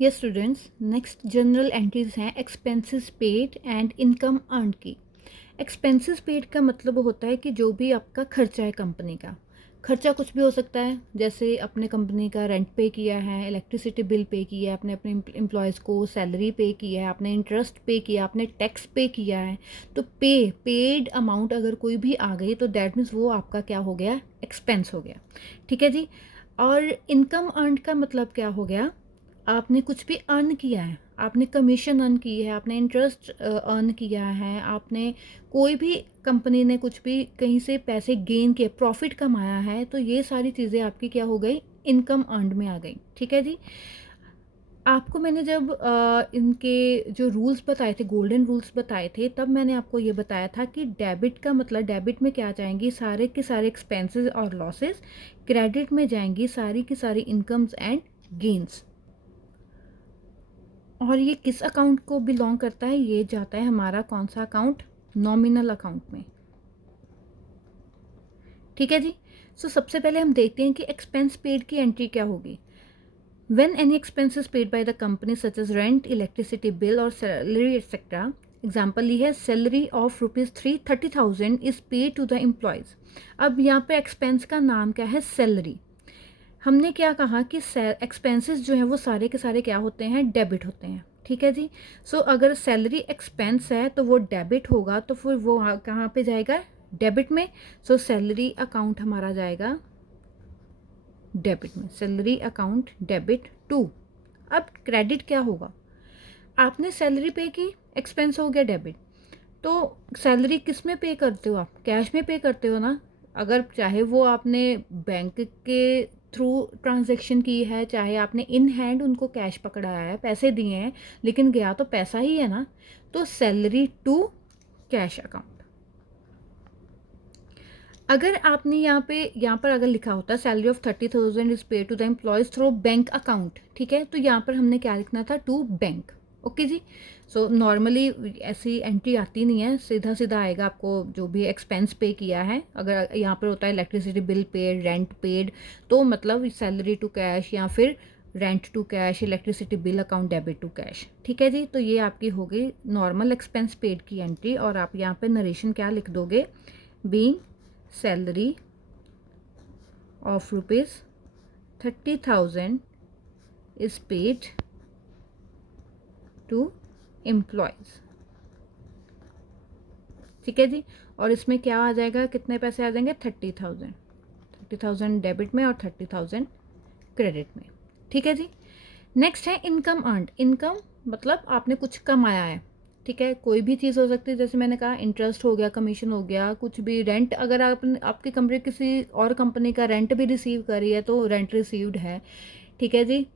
ये students, next general entries हैं expenses paid and income earn की। एक्सपेंसेस पेड का मतलब होता है कि जो भी आपका खर्चा है कंपनी का, खर्चा कुछ भी हो सकता है, जैसे अपने कंपनी का रेंट पे किया है, इलेक्ट्रिसिटी बिल पे किया है, आपने अपने एम्प्लॉयज़ को सैलरी पे किया है, आपने इंटरेस्ट पे किया, आपने टैक्स पे किया है। तो पेड अमाउंट अगर कोई भी आ गई तो दैट मीन्स वो आपका क्या हो गया, एक्सपेंस हो गया। ठीक है जी। और इनकम अर्न का मतलब क्या हो गया, आपने कुछ भी अर्न किया है, आपने कमीशन अर्न की है, आपने इंटरेस्ट अर्न किया है, आपने कोई भी कंपनी ने कुछ भी कहीं से पैसे गेन किए, प्रॉफिट कमाया है, तो ये सारी चीज़ें आपकी क्या हो गई, इनकम अर्नड में आ गई। ठीक है जी। आपको मैंने जब इनके जो रूल्स बताए थे, गोल्डन रूल्स बताए थे, तब मैंने आपको ये बताया था कि डेबिट का मतलब, डेबिट में क्या जाएंगी, सारे के सारे एक्सपेंसेस और लॉसेस। क्रेडिट में जाएंगी सारी की सारी इनकम्स एंड गेन्स। और ये किस अकाउंट को बिलोंग करता है, ये जाता है हमारा कौन सा अकाउंट, नॉमिनल अकाउंट में। ठीक है जी। सबसे पहले हम देखते हैं कि एक्सपेंस पेड की एंट्री क्या होगी। When any expenses paid by the company such as rent, electricity bill और सैलरी एक्सेट्रा। एग्जाम्पल ली है, salary of ₹30,000 is paid to the employees. अब यहाँ पे एक्सपेंस का नाम क्या है, सैलरी। हमने क्या कहा कि एक्सपेंसेस जो हैं वो सारे के सारे क्या होते हैं, डेबिट होते हैं। ठीक है जी। अगर सैलरी एक्सपेंस है तो वो डेबिट होगा, तो फिर वो कहाँ पे जाएगा, डेबिट में। सैलरी अकाउंट हमारा जाएगा डेबिट में, सैलरी अकाउंट डेबिट टू। अब क्रेडिट क्या होगा, आपने सैलरी पे की, एक्सपेंस हो गया डेबिट। तो सैलरी किस में पे करते हो आप, कैश में पे करते हो ना। अगर चाहे वो आपने बैंक के थ्रू ट्रांजैक्शन की है, चाहे आपने इन हैंड उनको कैश पकड़ाया है, पैसे दिए हैं, लेकिन गया तो पैसा ही है ना। तो सैलरी टू कैश अकाउंट। अगर आपने यहाँ पर अगर लिखा होता salary of 30,000 is paid to the employees through bank account, ठीक है, तो यहाँ पर हमने क्या लिखना था, टू बैंक। ओके जी। नॉर्मली ऐसी एंट्री आती नहीं है, सीधा सीधा आएगा आपको जो भी एक्सपेंस पे किया है। अगर यहाँ पर होता है electricity bill paid, rent paid, तो मतलब सैलरी टू कैश या फिर rent to cash, electricity bill account debit to cash. ठीक है जी। तो ये आपकी हो गई नॉर्मल एक्सपेंस पेड की एंट्री। और आप यहाँ पर नरेशन क्या लिख दोगे, being salary of ₹30,000 is paid to employees। ठीक है जी। और इसमें क्या आ जाएगा, कितने पैसे आ जाएंगे, 30,000 डेबिट में और 30,000 क्रेडिट में। ठीक है जी। नेक्स्ट है इनकम अर्नड। इनकम मतलब आपने कुछ कमाया है। ठीक है, कोई भी चीज़ हो सकती है, जैसे मैंने कहा इंटरेस्ट हो गया, कमीशन हो गया, कुछ भी, रेंट, अगर आपकी कंपनी किसी और कंपनी का रेंट भी रिसीव कर रही है तो रेंट रिसीव्ड है। ठीक है जी।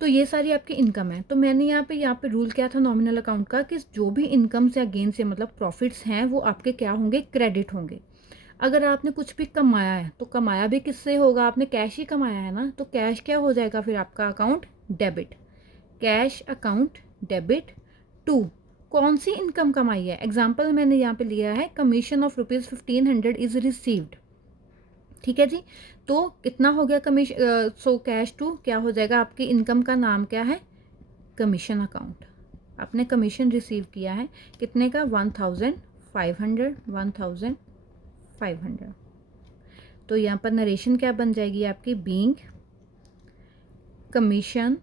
तो ये सारी आपकी इनकम है। तो मैंने यहाँ पे रूल क्या था नॉमिनल अकाउंट का, कि जो भी इनकम्स या गेन से मतलब प्रॉफिट्स हैं वो आपके क्या होंगे, क्रेडिट होंगे। अगर आपने कुछ भी कमाया है तो कमाया भी किससे होगा, आपने कैश ही कमाया है ना, तो कैश क्या हो जाएगा फिर आपका account, debit. Cash account debit to कौन सी इनकम कमाई है। एग्जाम्पल मैंने यहाँ पे लिया है, कमीशन ऑफ ₹1500 इज रिसीव्ड। ठीक है जी। तो कितना हो गया कमीशन, कैश टू क्या हो जाएगा, आपकी इनकम का नाम क्या है, कमीशन अकाउंट। आपने कमीशन रिसीव किया है कितने का, 1,500, 1,500। तो यहाँ पर नरेशन क्या बन जाएगी आपकी, being commission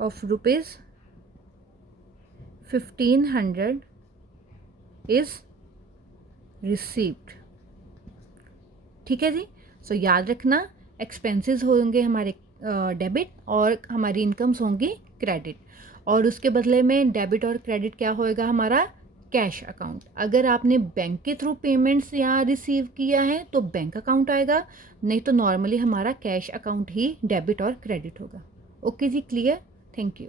of ₹1500 is received. ठीक है जी। याद रखना, एक्सपेंसेस होंगे हमारे डेबिट और हमारी इनकम्स होंगी क्रेडिट। और उसके बदले में डेबिट और क्रेडिट क्या होएगा हमारा, कैश अकाउंट। अगर आपने बैंक के थ्रू पेमेंट्स यहाँ रिसीव किया है तो बैंक अकाउंट आएगा, नहीं तो नॉर्मली हमारा कैश अकाउंट ही डेबिट और क्रेडिट होगा। ओके जी, क्लियर, थैंक यू।